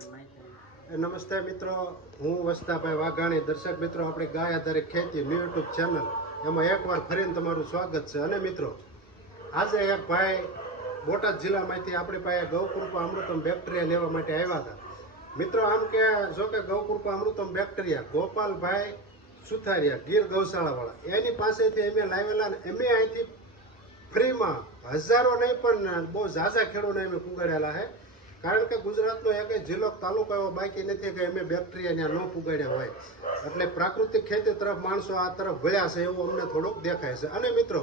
નમસ્તે મિત્રો, હું વસ્તાભાઈ વાઘાણી, દર્શક મિત્રો, આપણે ગાય આધારિત ખેતી ન્યૂ યુટ્યુબ ચેનલ. એમાં એકવાર ફરીને તમારું સ્વાગત છે. અને મિત્રો, આજે એક ભાઈ બોટાદ જિલ્લામાંથી આપણી પાસે ગૌકૃપા અમૃતમ બેક્ટેરિયા લેવા માટે આવ્યા હતા. મિત્રો, આમ કે જો કે ગૌકૃપા અમૃતમ બેક્ટેરિયા ગોપાલભાઈ સુથારિયા, ગીર ગૌશાળાવાળા. એની પાસેથી અમે લાવેલા ને અમે અહીંથી ફ્રીમાં હજારો નહીં પણ બહુ ઝાઝા ખેડૂતોને અમે પુગાડેલા છે. કારણ કે ગુજરાતનો એક જિલ્લો, તાલુકો એવો બાકી નથી કે અમે બેક્ટેરિયા ત્યાં ન પુગાડ્યા હોય. એટલે પ્રાકૃતિક ખેતી તરફ માણસો આ તરફ વળ્યા છે એવું અમને થોડુંક દેખાય છે. અને મિત્રો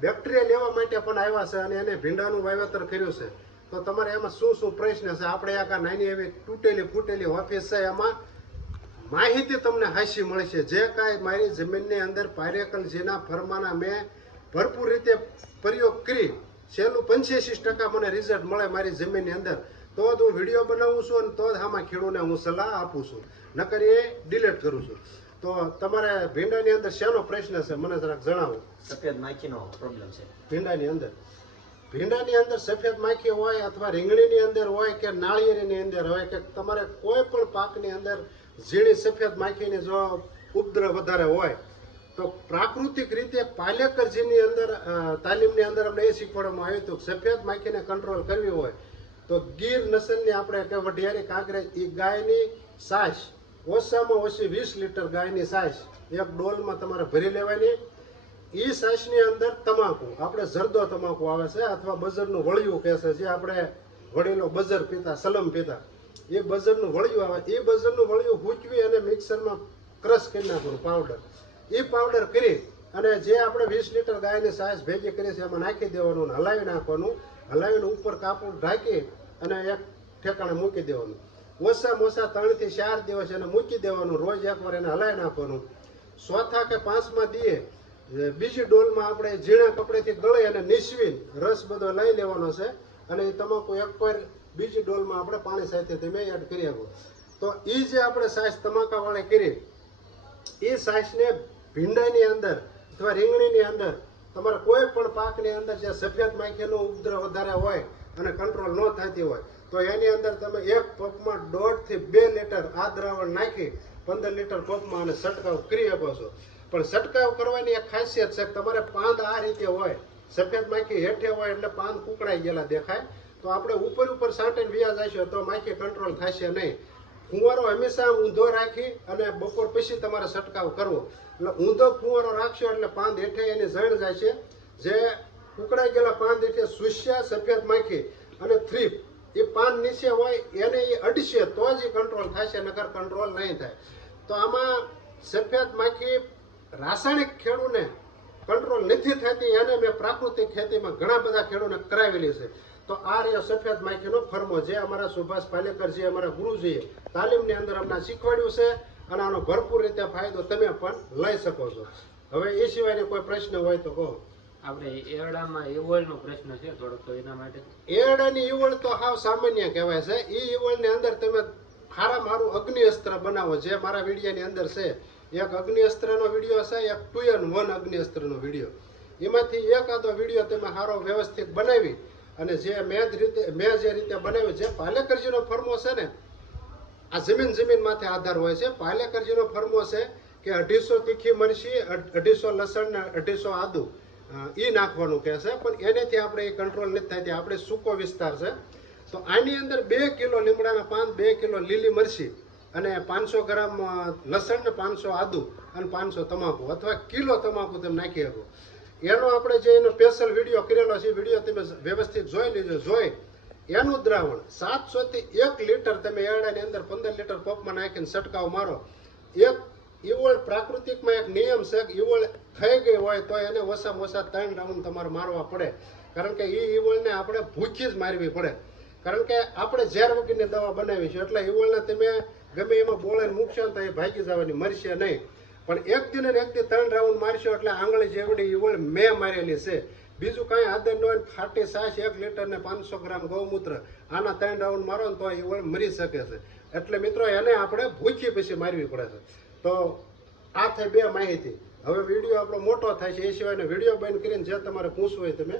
બેક્ટેરિયા લેવા માટે પણ આવ્યા છે અને એને ભીંડાનું વાવેતર કર્યું છે. તો તમારે એમાં શું શું પ્રશ્ન છે? આપણે એક આ નાની એવી તૂટેલી ફૂટેલી ઓફિસ છે, એમાં માહિતી તમને હાસી મળશે. જે કાંઈ મારી જમીનની અંદર પારેકલજીના ફરમાના મેં ભરપૂર રીતે પ્રયોગ કરી છેલ્લું પંચ્યાસી ટકા મને રિઝલ્ટ મળે મારી જમીનની અંદર. તો જ હું વીડિયો બનાવું છું અને તો જ આમાં ખેડૂને હું સલાહ આપું છું. નકર એ ડિલીટ કરું છું. તો તમારે ભીંડાની અંદર શેનો પ્રશ્ન છે? મને જરાક જણાવો. સફેદ માખીનો પ્રોબ્લેમ છે. ભીંડાની અંદર. ભીંડાની અંદર સફેદ માખી હોય અથવા રીંગણીની અંદર હોય કે નાળિયેરીની અંદર હોય કે તમારે કોઈ પણ પાકની અંદર ઝીણી સફેદ માખીની જો ઉપદ્રવ વધારે હોય તો પ્રાકૃતિક રીતે પાલેકરજીની અંદર તાલીમની અંદર અમને એ શીખવાડવામાં આવ્યું હતું સફેદ માખીને કંટ્રોલ કરવી હોય તો ગીર નસલની આપણે કે વઢિયારી કાંકરેજ એ ગાયની સાસ, ઓછામાં ઓછી વીસ લીટર ગાયની સાસ એક ડોલમાં તમારે ભરી લેવાની. એ સાસની અંદર તમાકુ, આપણે જરદો તમાકુ આવે છે અથવા બજરનું વળિયું કહે છે, જે આપણે વડીલો બજર પીતા, સલમ પીતા, એ બજરનું વળિયું આવે. એ બજરનું વળિયું હૂંચવી અને મિક્સરમાં ક્રશ કરી નાખવાનું પાવડર એ પાવડર કરી અને જે આપણે વીસ લીટર ગાયની સાસ ભેગી કરી છે, એમાં નાખી દેવાનું હલાવી નાખવાનું. હલાવીને ઉપર કાપડ ઢાંકી અને એક ઠેકાણે મૂકી દેવાનું. ઓછામાં ઓછા ત્રણથી ચાર દિવસ એને મૂકી દેવાનું, રોજ એકવાર એને હલાવી નાખવાનું. ચોથા કે પાંચમાં દીએ બીજી ડોલમાં આપણે ઝીણા કપડેથી ગળી અને નીસવી રસ બધો લઈ લેવાનો છે અને એ તમાકુ એક પર બીજી ડોલમાં આપણે પાણી સાથે તમે એડ કરી આપો. તો એ જે આપણે સાસ તમાકાવાળી કરી એ સાસને ભીંડાની અંદર અથવા રીંગણીની અંદર. તમારા કોઈ પણ પાકની અંદર જે સફેદ માખીનો ઉપદ્રવ વધારે હોય અને કંટ્રોલ ન થતી હોય, તો એની અંદર તમે એક પંપમાં દોઢથી બે લીટર આ દ્રાવણ નાખી પંદર લીટર પંપમાં અને છંટકાવ કરી શકો છો. પણ છંટકાવ કરવાની એક ખાસિયત છે તમારે પાંદ આ રીતે હોય, સફેદ માખી હેઠે હોય એટલે પાંદ કુકડાઈ ગયેલા દેખાય. તો આપણે ઉપર ઉપર સાંટીને વ્યાજ જશો તો માખી કંટ્રોલ થશે નહીં. ફુવારો હંમેશા ઊંધો રાખી અને બપોર પછી તમારે છંટકાવ કરવો. એટલે ઊંધો ફુવારો રાખશો એટલે પાંદ હેઠે એની જણ જાય છે. જે ઉકળાઈ ગયેલા પાંદ હેઠે સુસ્યા સફેદ માખી અને થ્રીપ, એ પાન નીચે હોય એને એ અડશે તો જ એ કંટ્રોલ થશે નગર કંટ્રોલ નહીં થાય. તો આમાં સફેદ માખી રાસાયણિક ખેડૂને કંટ્રોલ નથી થતી, એને મેં પ્રાકૃતિક ખેતીમાં ઘણા બધા ખેડૂને કરાવેલી છે. તો આ રહ્યો સફેદ માખીનો ફર્મો જે અમારા સુભાષ પાલેકરજી અમારા ગુરુજીએ તાલીમની અંદર અમને શીખવાડ્યું છે અને આનો ભરપૂર રીતે ફાયદો તમે પણ લઈ શકો છો. હવે એ સિવાયનો કોઈ પ્રશ્ન હોય તો કહો. આપણે એરડામાં એવોલ્ડનો પ્રશ્ન છે થોડોક તો એના માટે. એરડાની ઈવળ તો હાવ સામાન્ય કહેવાય છે. એ ઈવળની અંદર તમે ખારા મારું અગ્નિ અસ્ત્ર બનાવો જે મારા વિડીયાની અંદર છે. એક અગ્નિ અસ્ત્રનો વીડિયો છે એક ટુ એન વન અગ્નિ અસ્ત્રનો વીડિયો. એમાંથી એકાદો વીડિયો તમે સારો વ્યવસ્થિત બનાવી અને જે મેં રીતે મેં જે રીતે બનાવ્યું, જે પાલેકરજીનો ફર્મો છે ને, આ જમીન જમીન માથે આધાર હોય છે. પાલેકરજીનો ફર્મો છે કે અઢીસો તીખી મરચી અઢીસો લસણ ને અઢીસો આદુ. એ નાખવાનું કહે છે. પણ એનેથી આપણે એ કંટ્રોલ નથી થતી આપણે સૂકો વિસ્તાર છે. તો આની અંદર બે કિલો લીમડાના પાન, બે કિલો લીલી મરચી અને પાંચસો ગ્રામ લસણ ને પાંચસો આદુ અને પાંચસો તમાકુ અથવા કિલો તમાકુ તમે નાખી શકો. એનો આપણે જે એનો સ્પેશિયલ વીડિયો કરેલો છે વીડિયો તમે વ્યવસ્થિત જોઈ લીજો. જોઈ. એનું દ્રાવણ સાતસોથી એક લીટર તમે એરડાની અંદર પંદર લીટર પંપમાં નાખીને છંટકાવ મારો. એક ઈવળ પ્રાકૃતિકમાં એક નિયમ છે કે ઈવળ થઈ ગઈ હોય તો એને ઓછામાં ઓછા ત્રણ રાઉન્ડ તમારે મારવા પડે. કારણ કે એ ઈવળને આપણે ભૂખી જ મારવી પડે. કારણ કે આપણે ઝેર વગરની દવા બનાવી છે, એટલે ઈવળને તમે ગમે એમાં બોળે મૂકશો તો એ ભાગી જવાની, મરશે નહીં. પણ એક દિન એક દિન ત્રણ રાઉન્ડ મારશો એટલે આંગળી જેવડી ઈવળ મેં મારેલી છે. બીજું કાંઈ આદર ન હોય ફાટી સાસ એક લીટર ને પાંચસો ગ્રામ ગૌમૂત્ર. આના ત્રણ રાઉન્ડ મારો ને તો ઈવળ મરી શકે છે. એટલે મિત્રો એને આપણે ભૂખી પછી મારવી પડે છે. તો આ થઈ બે માહિતી. હવે વીડિયો આપણો મોટો થાય છે, એ સિવાયનો વીડિયો બંધ કરીને જે તમારે પૂછવું હોય તમે